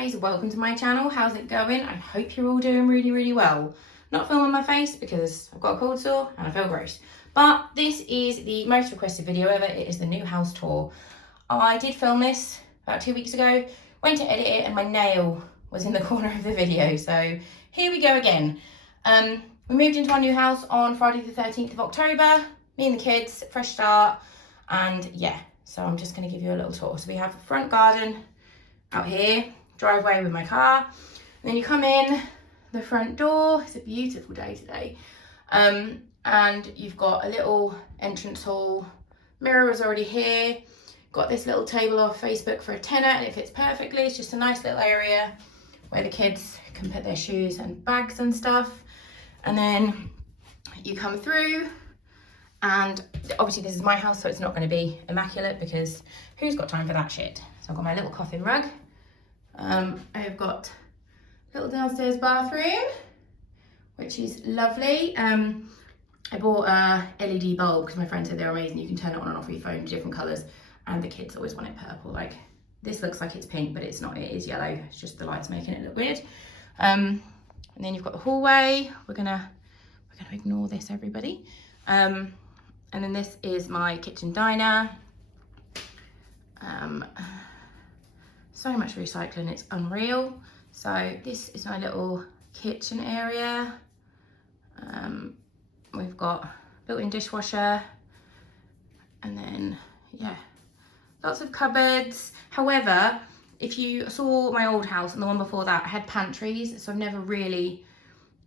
guys, welcome to my channel. How's it going? I hope you're all doing really well. Not filming my face because I've got a cold sore and I feel gross. But this is the most requested video ever. It is the new house tour. I did film this about 2 weeks ago, went to edit it and my nail was in the corner of the video. So here we go again. We moved into our new house on Friday the 13th of October. Me and the kids, fresh start. And yeah, so I'm just going to give you a little tour. So we have a front garden out here, driveway with my car, and then you come in the front door. It's a beautiful day today, and you've got a little entrance hall. Mirror is already here. Got this little table off Facebook for a tenner and it fits perfectly. It's just a nice little area where the kids can put their shoes and bags and stuff. And then you come through, and obviously this is my house, so it's not going to be immaculate because who's got time for that shit? So I've got my little coffin rug. I've got a little downstairs bathroom, which is lovely. I bought a LED bulb because my friend said they're amazing. You can turn it on and off with your phone, different colours, and the kids always want it purple. Like, this looks like it's pink, but it's not. It is yellow. It's just the light's making it look weird. And then you've got the hallway. We're gonna ignore this, everybody. And then this is my kitchen diner. So much recycling, it's unreal. So this is my little kitchen area. We've got built-in dishwasher, and then yeah, lots of cupboards. However, if you saw my old house and the one before that, I had pantries, so I've never really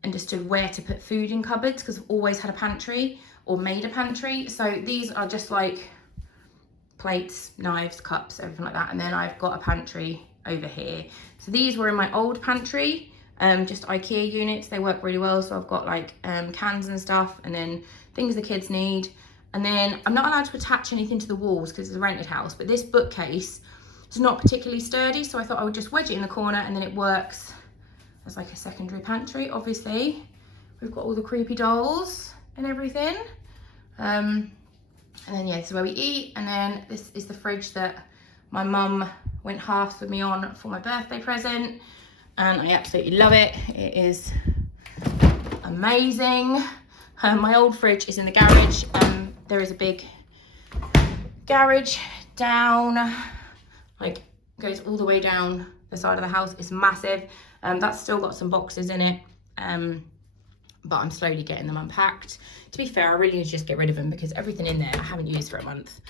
understood where to put food in cupboards because I've always had a pantry or made a pantry. So these are just like plates, knives, cups, everything like that. And then I've got a pantry over here. So these were in my old pantry, just IKEA units. They work really well. So I've got like cans and stuff, and then things the kids need. And then I'm not allowed to attach anything to the walls because it's a rented house, but this bookcase is not particularly sturdy. So I thought I would just wedge it in the corner, and then it works as like a secondary pantry. Obviously, we've got all the creepy dolls and everything. And then yeah, this is where we eat. And then this is the fridge that my mum went halves with me on for my birthday present. And I absolutely love it. It is amazing. My old fridge is in the garage. There is a big garage down, like goes all the way down the side of the house. It's massive. That's still got some boxes in it. But I'm slowly getting them unpacked. To be fair, I really need to just get rid of them because everything in there I haven't used for a month.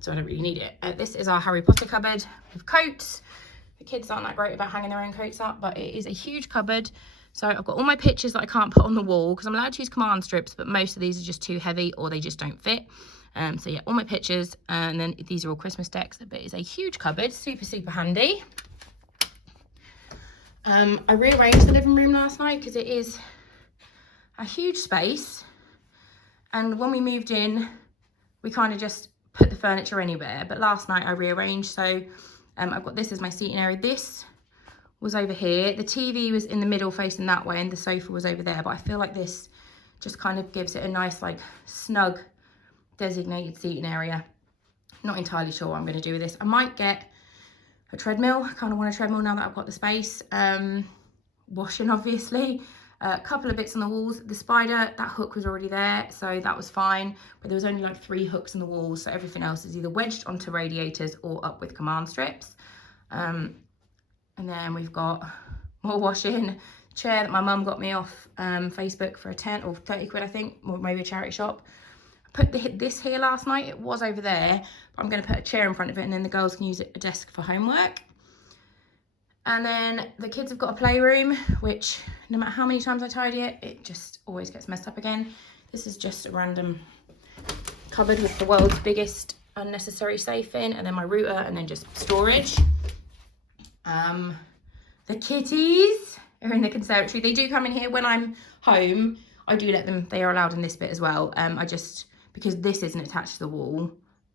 So I don't really need it. This is our Harry Potter cupboard with coats. The kids aren't that great about hanging their own coats up, but it is a huge cupboard. So I've got all my pictures that I can't put on the wall because I'm allowed to use command strips, but most of these are just too heavy or they just don't fit. So yeah, all my pictures, and then these are all Christmas decks, but it's a huge cupboard, super handy. I rearranged the living room last night because it is a huge space, and when we moved in we kind of just put the furniture anywhere, but last night I rearranged. So I've got this as my seating area. This was over here, the TV was in the middle facing that way, and the sofa was over there, but I feel like this just kind of gives it a nice like snug designated seating area. Not entirely sure what I'm going to do with this. I might get a treadmill. I kind of want a treadmill now that I've got the space. Washing, obviously. A couple of bits on the walls. The spider, that hook was already there, so that was fine. But there was only like 3 hooks in the walls, so everything else is either wedged onto radiators or up with command strips. And then we've got more washing. Chair that my mum got me off Facebook for a 10 or 30 quid, I think, or maybe a charity shop. I put this here last night. It was over there, but I'm going to put a chair in front of it, and then the girls can use it as a desk for homework. And then the kids have got a playroom, which no matter how many times I tidy it, it just always gets messed up again. This is just a random cupboard with the world's biggest unnecessary safe in, and then my router, and then just storage. The kitties are in the conservatory. They do come in here when I'm home. I do let them, they are allowed in this bit as well. Because this isn't attached to the wall,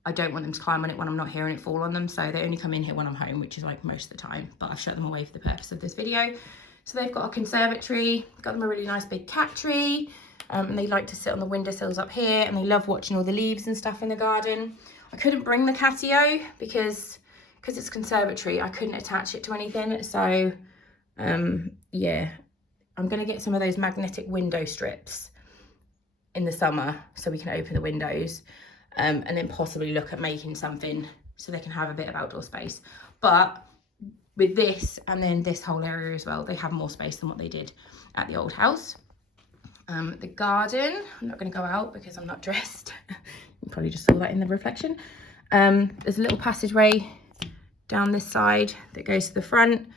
I don't want them to climb on it when I'm not here and it fall on them. So they only come in here when I'm home, which is like most of the time, but I've shut them away for the purpose of this video. So they've got a conservatory, got them a really nice big cat tree. And they like to sit on the windowsills up here, and they love watching all the leaves and stuff in the garden. I couldn't bring the catio because because it's conservatory, I couldn't attach it to anything. So yeah, I'm gonna get some of those magnetic window strips in the summer so we can open the windows, and then possibly look at making something so they can have a bit of outdoor space. But with this and then this whole area as well, they have more space than what they did at the old house. The garden, I'm not going to go out because I'm not dressed. You probably just saw that in the reflection. There's a little passageway down this side that goes to the front,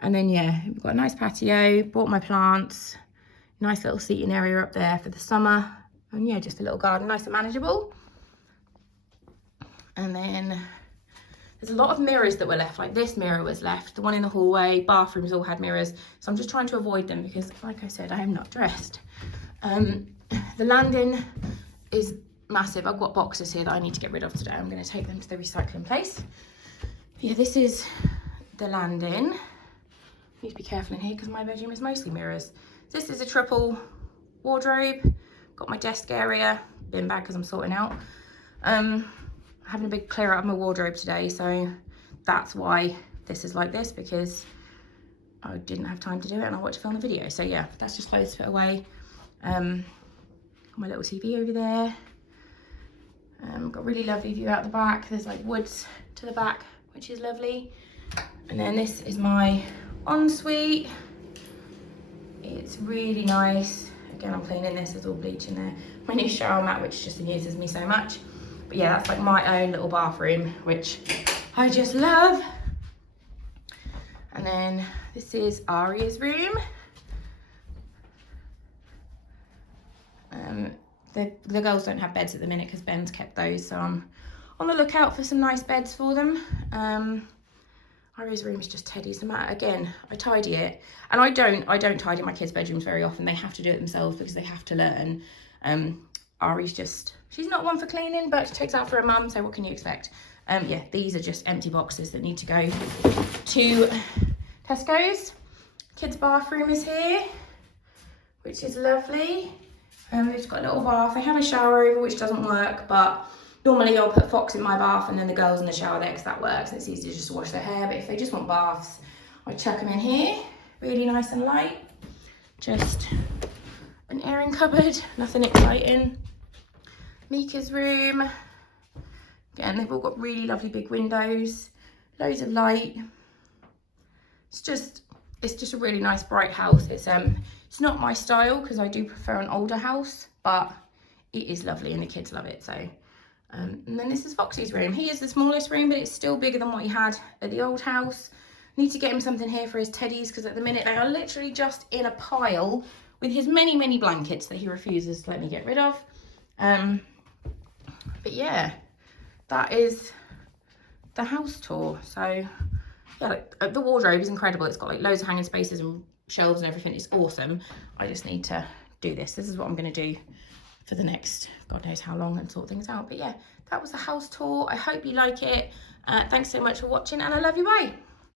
and then yeah, we've got a nice patio, bought my plants, nice little seating area up there for the summer, and yeah, just a little garden, nice and manageable. And then there's a lot of mirrors that were left, like this mirror was left, the one in the hallway, bathrooms all had mirrors, so I'm just trying to avoid them because, like I said, I am not dressed. The landing is massive. I've got boxes here that I need to get rid of today. I'm going to take them to the recycling place. Yeah, this is the landing. Need to be careful in here because my bedroom is mostly mirrors. This is a triple wardrobe. Got my desk area, bin bag because I'm sorting out. Having a big clear out of my wardrobe today, so that's why this is like this, because I didn't have time to do it and I wanted to film the video. So yeah, that's just clothes to put away. My little TV over there. Got a really lovely view out the back. There's like woods to the back, which is lovely. And then this is my ensuite. It's really nice. Again, I'm cleaning this, there's all bleach in there. My new shower mat, which just amuses me so much. But yeah, that's like my own little bathroom, which I just love. And then this is Aria's room. The girls don't have beds at the minute because Ben's kept those, so I'm on the lookout for some nice beds for them. Aria's room is just Teddy's. Again, I tidy it, and I don't tidy my kids' bedrooms very often. They have to do it themselves because they have to learn. Ari's just, she's not one for cleaning, but she takes after her mum, so what can you expect? Yeah, these are just empty boxes that need to go to Tesco's. Kids' bathroom is here, which is lovely. They've got a little bath. They have a shower over, which doesn't work, but normally I'll put Fox in my bath and then the girls in the shower there because that works. It's easier just to wash their hair, but if they just want baths, I chuck them in here. Really nice and light. Just an airing cupboard, nothing exciting. Mika's room. Again, they've all got really lovely big windows, loads of light. It's just a really nice bright house. It's not my style because I do prefer an older house, but it is lovely and the kids love it. So, and then this is Foxy's room. He is the smallest room, but it's still bigger than what he had at the old house. Need to get him something here for his teddies because at the minute they are literally just in a pile with his many blankets that he refuses to let me get rid of. But yeah, that is the house tour. So yeah, like, the wardrobe is incredible. It's got like loads of hanging spaces and shelves and everything. It's awesome. I just need to do this. This is what I'm going to do for the next God knows how long and sort things out. But yeah, that was the house tour. I hope you like it. Thanks so much for watching and I love you. Bye.